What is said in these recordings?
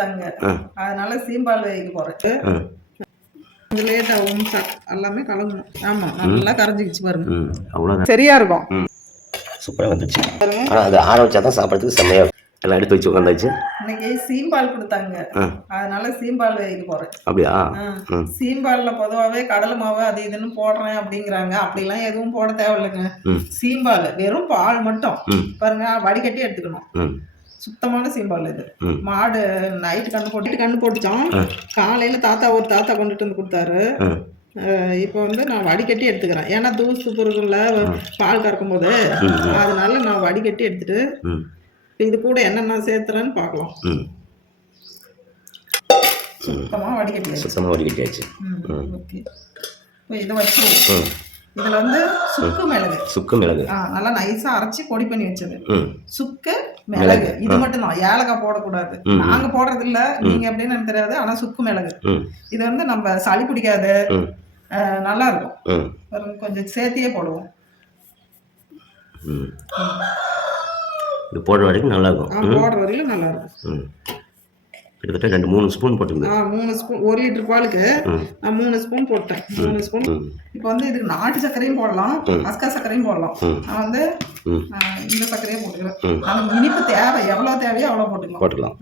தாங்க. அதனால சீம்பால் வைக்க போறேன். கொஞ்சம் லேட் ஆகும். எல்லாமே கலங்கணும். ஆமா, நல்லா கரைஞ்சிக்கிச்சு பாருங்க. அவ்வளோதான், சரியா இருக்கும். சூப்பராக வந்துச்சு. ஆனால் அது ஆற வச்சா தான் சாப்பிட்றதுக்கு செம்மையா எல்லாம் எடுத்து வச்சு உட்காந்தாச்சு. இன்னைக்கு சீம்பால் கொடுத்தாங்க, அதனால சீம்பால் வைக்க போறேன். அப்படியா? சீம்பால்ல பொதுவாகவே கடலை மாவு அது இதுன்னு போடுறேன் அப்படிங்கிறாங்க. அப்படிலாம் எதுவும் போட தேவையில்லைங்க. சீம்பால் வெறும் பால் மட்டும் பாருங்க, வடிகட்டி எடுத்துக்கணும். சுத்தமான சீம்பால் இது. மாடு நைட்டு கண்ணு போட்டுச்சோம். காலையில ஒரு தாத்தா கொண்டுட்டு வந்து கொடுத்தாரு. இப்போ வந்து நான் வடிகட்டி எடுத்துக்கிறேன். ஏன்னா தூசு பொருள்ல பால் கறக்கும் போது அதனால நான் வடிகட்டி எடுத்துட்டு இது கூட என்னென்ன சேர்த்துறேன்னு பார்க்கலாம். சுத்தமாக வடிகட்டியாச்சு. ஓகே, இதை வச்சுருவோம். இதில் வந்து சுக்கு மிளகு நல்லா நைஸாக அரைச்சி பொடி பண்ணி வச்சது. சுக்கு மிளகு இது மட்டும் தான், ஏலக்காய் போடக்கூடாது. நாங்கள் போடுறது இல்லை, நீங்கள் எப்படின்னு எனக்கு தெரியாது. ஆனால் சுக்கு மிளகு இது வந்து நம்ம சளி பிடிக்காது, நல்லா இருக்கும். கொஞ்சம் சேர்த்தியே போடுவோம். இது போடுற வரைக்கும் நல்லா இருக்கும். போடுற வரைக்கும் நல்லா இருக்கும். கிட்டத்தட்ட 2-3 ஸ்பூன் போட்டுங்க. 3 ஸ்பூன் 1 லிட்டர் பாலுக்கு நான் 3 ஸ்பூன் போட்டேன். 3 ஸ்பூன். இப்போ வந்து இதுக்கு நாட்டு சர்க்கரையும் போடலாம், அஸ்கா சர்க்கரையும் போடலாம். நான் வந்து இந்த சர்க்கரையே போட்டுக்கிறேன். நமக்கு இனிப்பு தேவை, எவ்வளோ தேவையோ அவ்வளோ போட்டுக்கலாம்.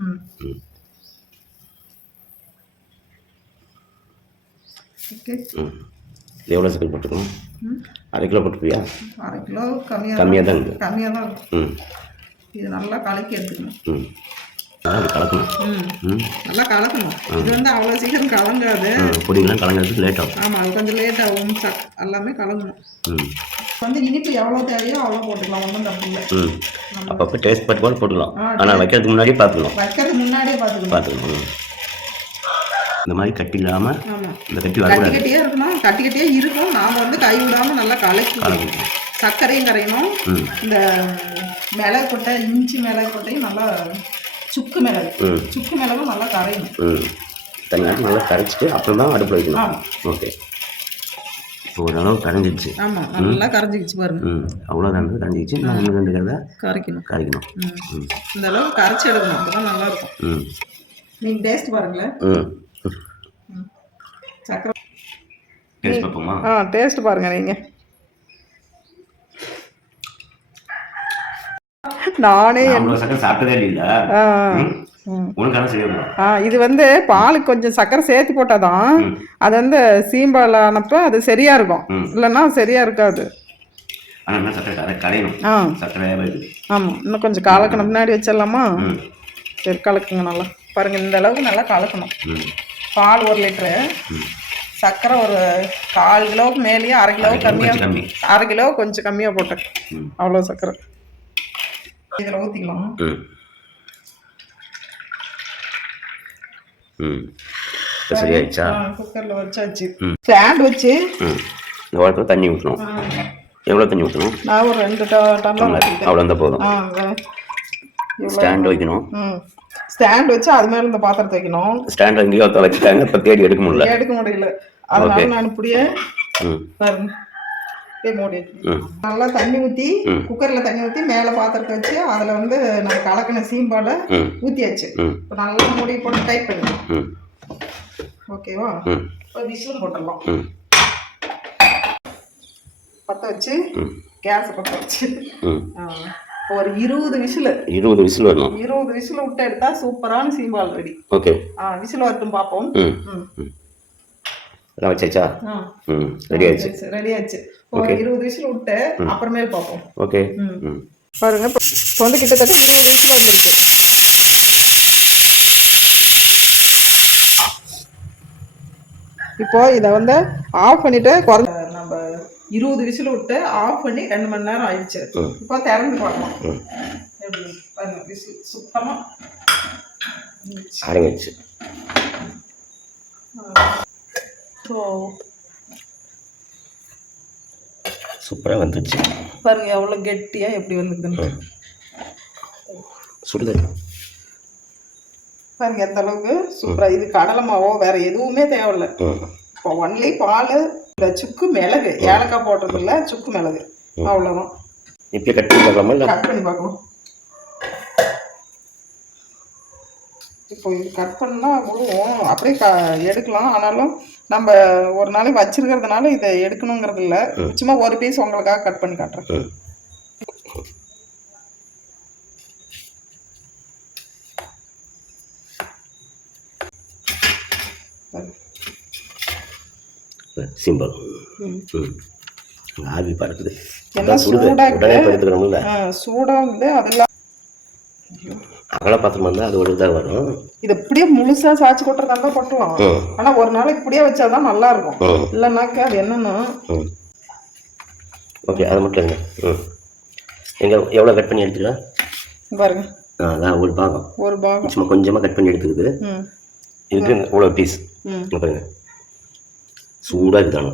ஓகே, எவ்வளோ சர்க்கரை போட்டுக்கணும்? 1/2 கிலோ போட்டுப்பியா? 1/2 கிலோ கம்மியாக தான் இருக்கும். இது நல்லா கலக்கி எடுத்துக்கணும். கலக்கணும், நல்லா கலக்கணும். இது வந்து அவ்வளோ சீக்கிரம் கலங்காது. பொடியெல்லாம் கலங்கிறதுக்கு லேட் ஆகும். ஆமாம், அது கொஞ்சம் லேட் ஆகும். எல்லாமே கலங்கணும். வந்து இனிப்பு எவ்வளோ தேவையோ அவ்வளோ போட்டுக்கலாம், ஒன்றும் தப்பு இல்லை. அப்பப்போ டேஸ்ட் பார்த்து கூட போட்டுக்கலாம். ஆனால் வைக்கிறதுக்கு முன்னாடியே பார்த்துக்கணும். இந்த மாதிரி கட்டி இல்லாமல் இந்த கட்டியே இருக்கணும். கட்டிக்கிட்டே இருக்கும். நாம் வந்து கை விடாமல் நல்லா கலக்கணும். சர்க்கரையும் கரையணும். இந்த மிளகு கொட்டை, இஞ்சி மிளகு கொட்டையும் நல்லா, சுக்கு மிளகும் நல்லா கரையணும். தனியாக நல்லா கரைச்சிட்டு அப்புறம் தான் அடுப்பில் வைக்கணும். ஓகே, ஓரளவு கரைஞ்சிச்சு. ஆமாம், நல்லா கரைஞ்சிக்கிச்சு பாருங்க. அவ்வளோதான், கரைஞ்சிக்கிச்சு. நான் 1-2 கதை கரைக்கணும். இந்த அளவு கரைச்சி எடுக்கணும், அப்போ தான் நல்லா இருக்கும். நீங்கள் டேஸ்ட் பாருங்களேன். சக்கரை டேஸ்ட் பார்ப்போமா? டேஸ்ட் பாருங்க நீங்கள். நானே சாப்பிட்டதே இல்லை. இது வந்து பாலுக்கு கொஞ்சம் சர்க்கரை சேர்த்து போட்டாதான் அது வந்து சீம்பால் ஆனப்ப அது சரியா இருக்கும். இல்லைன்னா சரியா இருக்காது. ஆமா, இன்னும் கொஞ்சம் கலக்கணும். முன்னாடி வச்சிடலாமா? சரி, கலக்குங்க நல்லா. பாருங்க, இந்த அளவுக்கு நல்லா கலக்கணும். பால் 1 லிட்டரு, சர்க்கரை ஒரு 1/4 கிலோவுக்கு மேலேயே 1/2 கிலோ கம்மியாக, 1/2 கிலோ கொஞ்சம் கம்மியாக போட்டேன். அவ்வளோ சர்க்கரை இதில் ஊற்றிக்கலாம். சரியாயிடுச்சா? குக்கரில் வச்சாச்சு. ஸ்டாண்ட் வச்சு எவ்வளோ தண்ணி ஊற்றணும்? எவ்வளோ தண்ணி ஊற்றணும்? நான் ஒரு 2 டம்ளர். அவ்வளோ இருந்தால் போதும். ஸ்டாண்ட் வைக்கணும். ஸ்டாண்ட் வச்சு அது மேலே இந்த பாத்திரத்தை வைக்கணும். ஸ்டாண்ட் எங்கேயோ தொலைச்சிட்டாங்க, இப்போ தேடி எடுக்க முடியல. அதனால நான் இப்படியே பாருங்க மூடி நல்லா தண்ணி ஊற்றி, குக்கரில் தண்ணி ஊற்றி மேலே பாத்திரத்தை வச்சு அதில் வந்து நம்ம கலக்கின சீம்பாலை ஊற்றியாச்சு. இப்போ நல்லா மூடி போட்டு டைட் பண்ணிக்கலாம். ஓகேவா? இப்போ விசில் போட்டுடலாம். பற்ற வச்சு, கேஸை பற்ற வச்சு ஒரு 20 விசில் வரணும். 20 விசில் விட்டு எடுத்தா சூப்பரான சீம்பால் ரெடி. ஓகே, விசில் வரட்டும் பார்ப்போம். வச்சாச்சா? ரெடி ஆயிடுச்சு. ஒரு 20 விசில் விட்டு அப்புறமேல் பார்ப்போம். ஓகே, பாருங்க, இப்போ வந்து கிட்டத்தட்ட 20 விசில் வந்துருக்கு. இப்போ இதை வந்து ஆஃப் பண்ணிட்டு நம்ம 20 விசில் விட்டு ஆஃப் பண்ணி 2 மணி நேரம் ஆயிடுச்சு. இப்போ திறந்து பார்க்கலாம். பாருங்க, விசில் சுத்தமாக அடங்கிடுச்சு. சூப்பராக வந்துடுச்சு. பாருங்க எவ்வளோ கெட்டியாக எப்படி வந்துருக்குன்னு. சுடுதல் பாருங்க எந்த அளவுக்கு சூப்பராக. இது கடலை மாவோ வேற எதுவுமே தேவையில்லை. இப்போ ஒன்லி பால், இந்த சுக்கு மிளகு, ஏலக்காய் போடுறது இல்லை, சுக்கு மிளகு, அவ்வளோதான். இப்போ கட் பண்ணி பார்க்கலாமா? கட் பண்ணி பார்க்கலாம். இப்போ இது கட் பண்ணால் விழுவோம், அப்படியே எடுக்கலாம். ஆனாலும் நம்ம ஒரு நாளைக்கு வச்சிருக்கிறதுனால இதை எடுக்கணுங்கிறது இல்லை. சும்மா ஒரு பீஸ் உங்களுக்காக கட் பண்ணி காட்டுறேன். சிம்பிள். ஆவி பறக்குது. எல்லாம் சூடாகுது. சூடாகுது. அதெல்லாம் அகல பாத்திரம் இருந்தால் அது ஒரு இதாக வரும். இது இப்படியே முழுசா சாய்ச்சி கொட்டுறதா இருந்தால் கொட்டலாம். ஆனா ஒரு நாளைக்கு இப்படியே வச்சாதான் நல்லா இருக்கும். இல்லைன்னாக்கா அது என்னன்னா ஓகே அது மட்டும் இல்லைங்க. எங்கே எவ்வளோ கட் பண்ணி எடுத்துக்கலாம் பாருங்க. அதான் ஒரு பாகம் சும்மா கொஞ்சமாக கட் பண்ணி எடுத்துக்குது. இதுக்கு இவ்வளோ பீஸ் பாருங்க. சூடாக இருக்குதானோ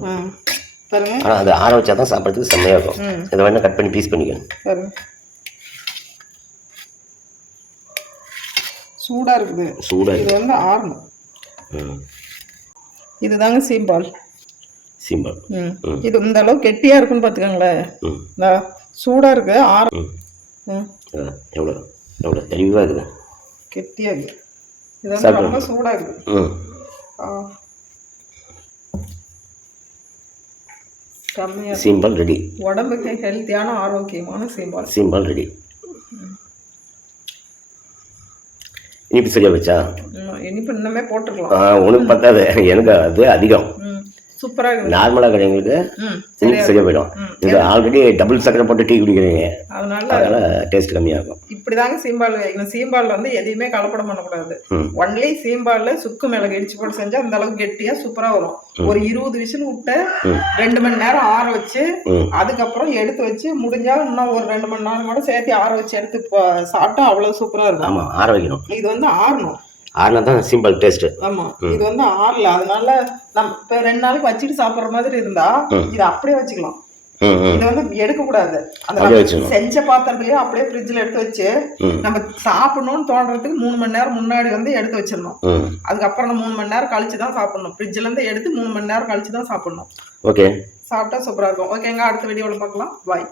பாருங்க. ஆனால் அது ஆற வச்சா தான் சாப்பிட்றதுக்கு செம்மையாக இருக்கும். இதை வேணா கட் பண்ணி பீஸ் பண்ணிக்கணும். பாருங்க சூடாக இருக்குது. இது வந்து ஆறணும். இதுதாங்க சீம்பால். இது இந்த அளவு கெட்டியாக இருக்குன்னு பார்த்துக்கோங்களேன். சூடாக இருக்கு. எவ்வளோ எவ்வளோ தெளிவாக இருக்குது. கெட்டியாக இருக்குது. இது வந்து ரொம்ப சூடாக இருக்குது. சீம்பால் ரெடி. உடம்புக்கு ஹெல்த்தியான ஆரோக்கியமான சீம்பால் ரெடி. இனிப்பு சரியா வச்சா? இனிப்பு இன்னமே போட்டுக்கலாம். உனக்கு பத்தாது, எனக்கு அது அதிகம். சூப்பராக இருக்குது. நார்மலாக கிடையாது, இனிப்பு சரியா போயிடும். இது ஆல்ரெடி டபுள் சக்கரை போட்டு டீ குடிக்கிறீங்க, அதனால டேஸ்ட் கம்மியாகும். இப்படிதாங்க சீம்பால் வைக்கணும். சீம்பால் வந்து எதையுமே கலப்படம் பண்ணக்கூடாது. ஒன்லி சீம்பால்ல சுக்கு மிளகு இடிச்சு போட்டு செஞ்சா அந்த அளவுக்கு கெட்டியா சூப்பரா வரும். ஒரு 20 விசில் விட்டு 2 மணி நேரம் ஆற வச்சு அதுக்கப்புறம் எடுத்து வச்சு முடிஞ்சா இன்னும் ஒரு 2 மணி நேரம் கூட சேர்த்து ஆற வச்சு எடுத்து சாப்பிட்டா அவ்வளவு சூப்பரா இருக்கும். ஆமா, ஆற வைக்கணும். இது வந்து ஆறணும். ஆறுனா தான் சிம்பிள் டேஸ்ட். ஆமா, இது வந்து ஆறல. அதனால நம்ம இப்ப 2 நாளைக்கு வச்சுட்டு சாப்பிடுற மாதிரி இருந்தா இது அப்படியே வச்சுக்கலாம். இது வந்து எடுக்க கூடாது. அந்த செஞ்ச பாத்திரத்திலேயே அப்படியே ஃப்ரிட்ஜ்ல எடுத்து வச்சு நம்ம சாப்பிடணும்னு தோன்றதுக்கு 3 மணி நேரம் முன்னாடி வந்து எடுத்து வச்சிடணும். அதுக்கப்புறம் 3 மணி நேரம் கழிச்சு தான் சாப்பிடணும். ஃப்ரிட்ஜ்ல இருந்து எடுத்து 3 மணி நேரம் கழிச்சு தான் சாப்பிடணும். ஓகே, சாப்பிட்டா சூப்பரா இருக்கும். ஓகேங்க, அடுத்த வீடியோல பார்க்கலாம். பாய்.